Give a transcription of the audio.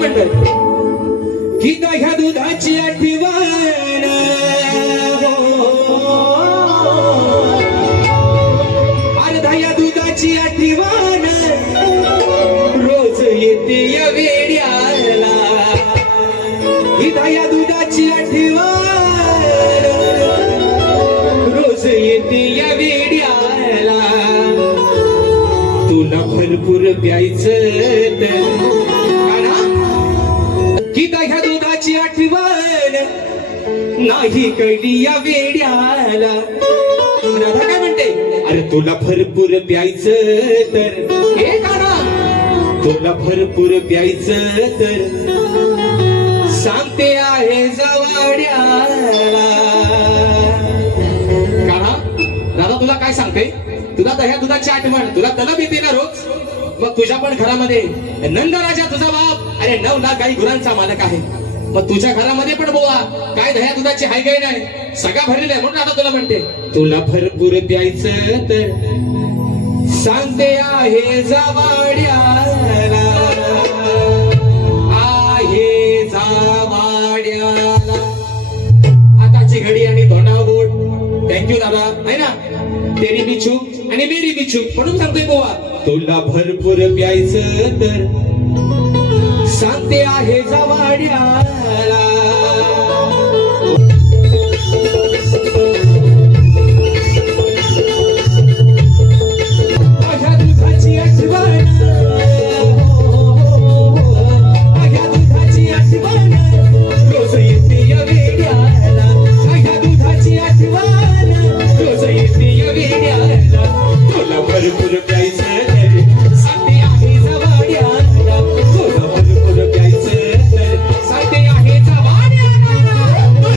म्हणतात की दह्या दुधाची आठवण अर्धा या दुधाची आठवण रोज येते या वेड्याला ही दह्या दुधाची आठवण रोज येते या वेड्याला तुला भरपूर प्यायचं की दह्या दुधाची आठवण नाही कळली या वेड्याला राधा काय म्हणते अरे तुला भरपूर प्यायचं तर हे काना तुला भरपूर प्यायचं तर सांगते आहे जवाड्याला काना राधा तुला काय सांगते तुला दह्या दुधाची आठवण तुला तलब येते ना रोज मग तुझ्या पण घरामध्ये नंदराजा तुझा बाप अरे 9 लाख गाई गुरांचा मालक आहे मग तुझ्या घरामध्ये पण बोवा काय दह्या दुधाची हाय गाय नाही सगळा भरलेला आहे म्हणून आता तुला म्हणते तुला भरपूर प्यायचं तर सांगते आहे जावाड्याला आहे जावाड्याला आताची घडी आणि तोंडावर बोट थँक्यू दादा आहे ना तेरी भी चूक आणि मेरी भी चूक म्हणून सांगतोय बोवा तुला भरपूर प्यायचं तर सांगते आहे जवाड्याला